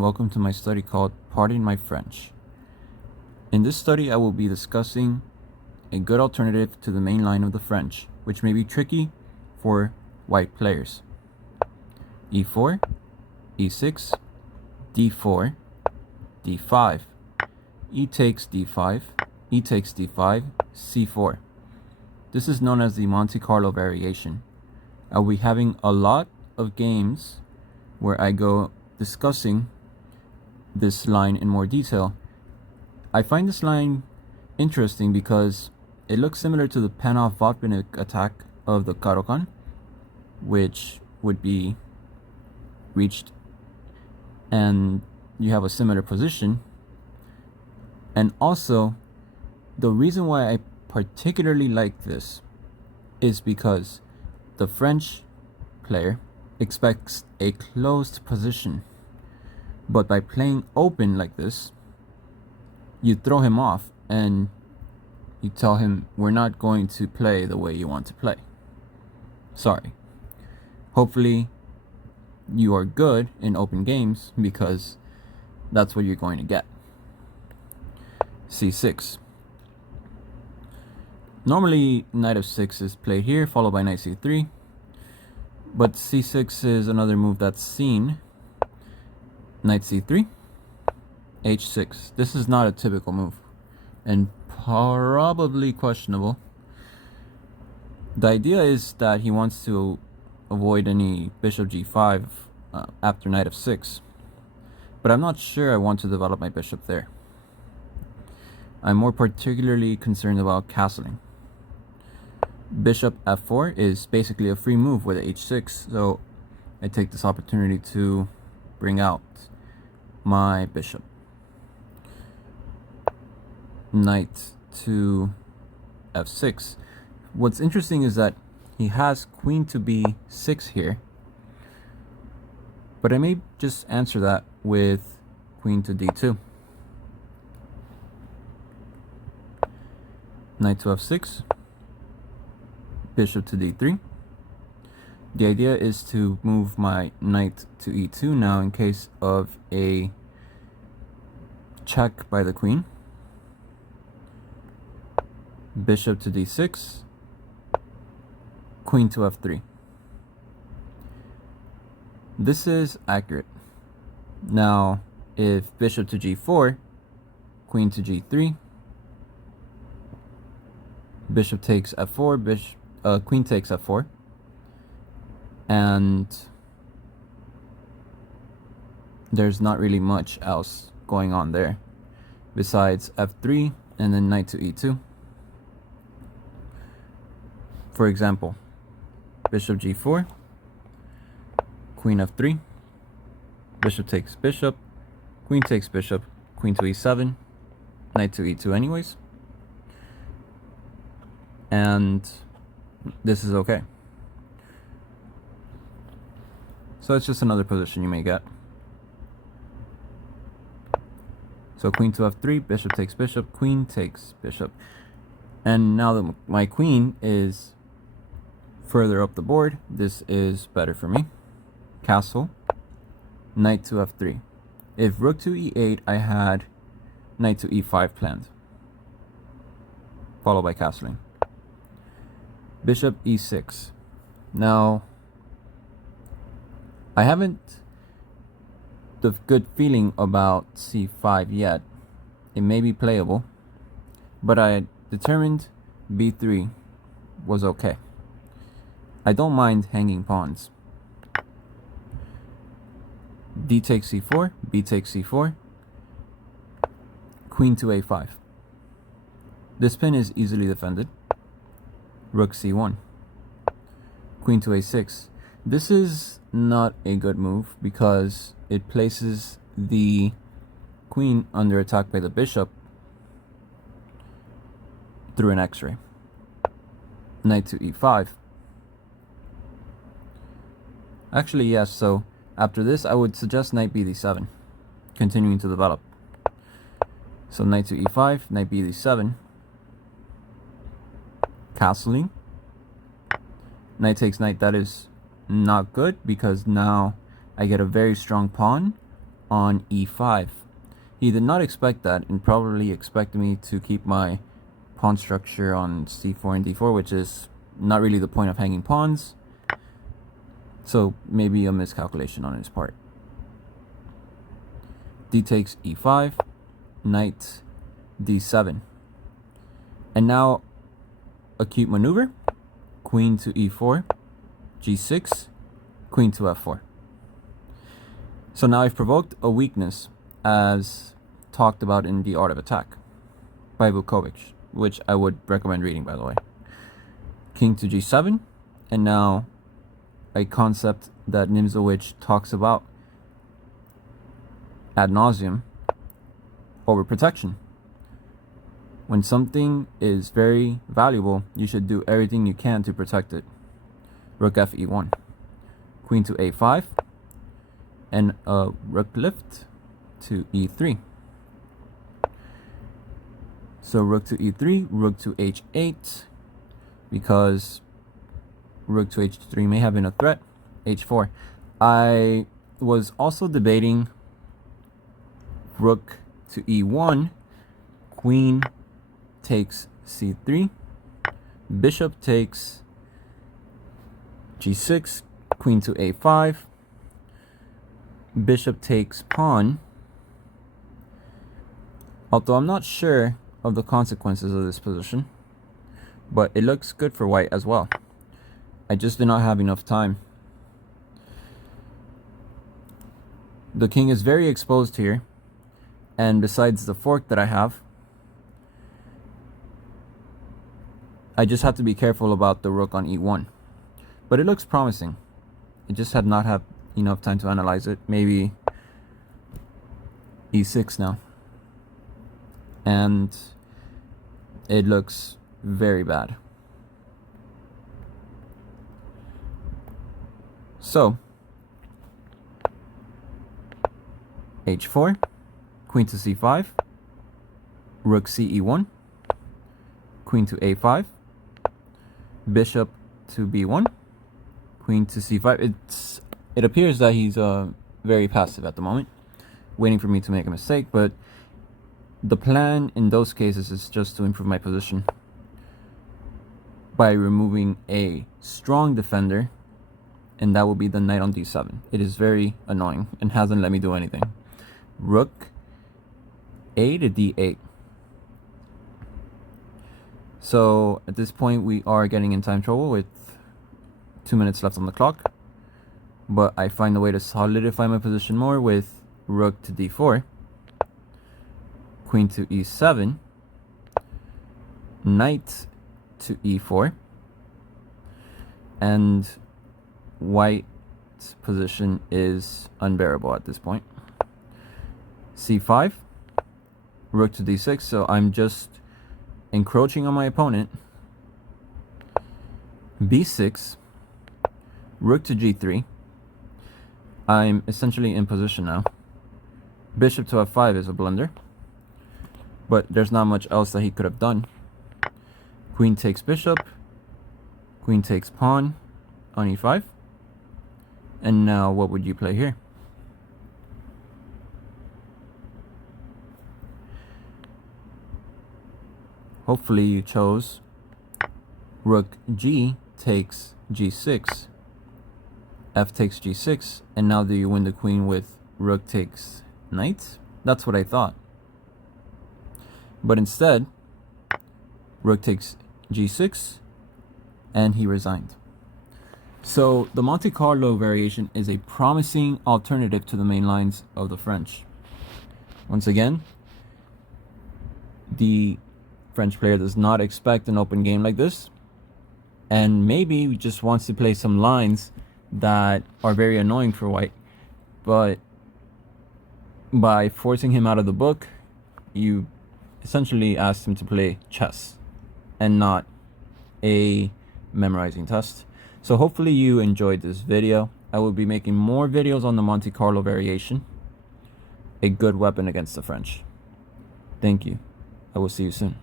and welcome to my study called Pardon My French. In this study I will be discussing a good alternative to the main line of the French, which may be tricky for white players. e4, e6, d4, d5, e takes d5, e takes d5, c4. This is known as the Monte Carlo Variation. I'll be having a lot of games where I go discussing this line in more detail. I find this line interesting because it looks similar to the Panov-Votvinnik attack of the Caro-Kann, which would be reached and you have a similar position. And also, the reason why I particularly like this is because the French player expects a closed position, but by playing open like this, you throw him off and you tell him, we're not going to play the way you want to play. Sorry. Hopefully you are good in open games, because that's what you're going to get. c6. Normally knight f6 is played here, followed by knight c3, but c6 is another move that's seen. Knight c3, h6. This is not a typical move and probably questionable. The idea is that he wants to avoid any bishop g5 after knight f6, but I'm not sure I want to develop my bishop there. I'm more particularly concerned about castling. Bishop f4 is basically a free move with h6, so I take this opportunity to bring out my bishop. Knight to f6. What's interesting is that he has queen to b6 here, but I may just answer that with queen to d2. Knight to f6, bishop to d3. The idea is to move my knight to e2 now in case of a check by the queen. Bishop to d6, queen to f3. This is accurate. Now, if bishop to g4, queen to g3, bishop takes f4, queen takes f4, and there's not really much else going on there besides f3 and then knight to e2. For example, bishop g4, queen f3, bishop takes bishop, queen takes bishop, queen to e7, knight to e2 anyways, and this is okay. So it's just another position you may get. So queen to f3, bishop takes bishop, queen takes bishop. And now that my queen is further up the board, this is better for me. Castle, knight to f3. If rook to e8, I had knight to e5 planned, followed by castling. Bishop e6. Now, I haven't the good feeling about c5 yet. It may be playable, but I determined b3 was okay. I don't mind hanging pawns. D takes c4, b takes c4, queen to a5. This pin is easily defended. Rook c1, queen to a6. This is not a good move because it places the queen under attack by the bishop through an x-ray. Knight to e5. Actually, yes, so after this I would suggest knight bd7, continuing to develop. So knight to e5, knight bd7, castling, knight takes knight. That is not good because now I get a very strong pawn on e5. He did not expect that and probably expected me to keep my pawn structure on c4 and d4, which is not really the point of hanging pawns. So maybe a miscalculation on his part. D takes e5, knight d7. And now a cute maneuver, queen to e4, g6, queen to f4. So now I've provoked a weakness as talked about in The Art of Attack by Vukovic, which I would recommend reading, by the way. King to g7, and now a concept that Nimzowitsch talks about ad nauseum, overprotection. When something is very valuable, you should do everything you can to protect it. Rook f e1, queen to a5, and a rook lift to e3. So rook to e3, rook to h8, because rook to h3 may have been a threat. h4. I was also debating rook to e1, queen takes c3, bishop takes g6, queen to a5, bishop takes pawn. Although I'm not sure of the consequences of this position, but it looks good for white as well. I just did not have enough time. The king is very exposed here, and besides the fork that I have, I just have to be careful about the rook on e1. But it looks promising. I just had not had enough time to analyze it. Maybe e6 now. And it looks very bad. So h4, queen to c5, rook ce1, queen to a5, bishop to b1, queen to c5. It appears that he's very passive at the moment, waiting for me to make a mistake, but the plan in those cases is just to improve my position by removing a strong defender, and that will be the knight on d7. It is very annoying and hasn't let me do anything. Rook a to d8. So at this point we are getting in time trouble with 2 minutes left on the clock, but I find a way to solidify my position more with rook to d4, queen to e7, knight to e4, and white's position is unbearable at this point. c5, rook to d6, so I'm just encroaching on my opponent. b6, rook to g3. I'm essentially in position now. Bishop to f5 is a blunder, but there's not much else that he could have done. Queen takes bishop, queen takes pawn on e5. And now what would you play here? Hopefully you chose rook g takes g6, f takes g6, and now do you win the queen with rook takes knight? That's what I thought. But instead, rook takes g6, and he resigned. So the Monte Carlo variation is a promising alternative to the main lines of the French. Once again, the French player does not expect an open game like this, and maybe just wants to play some lines that are very annoying for white. But by forcing him out of the book, you essentially asked him to play chess and not a memorizing test. So hopefully you enjoyed this video. I will be making more videos on the Monte Carlo variation, a good weapon against the French. Thank you. I will see you soon.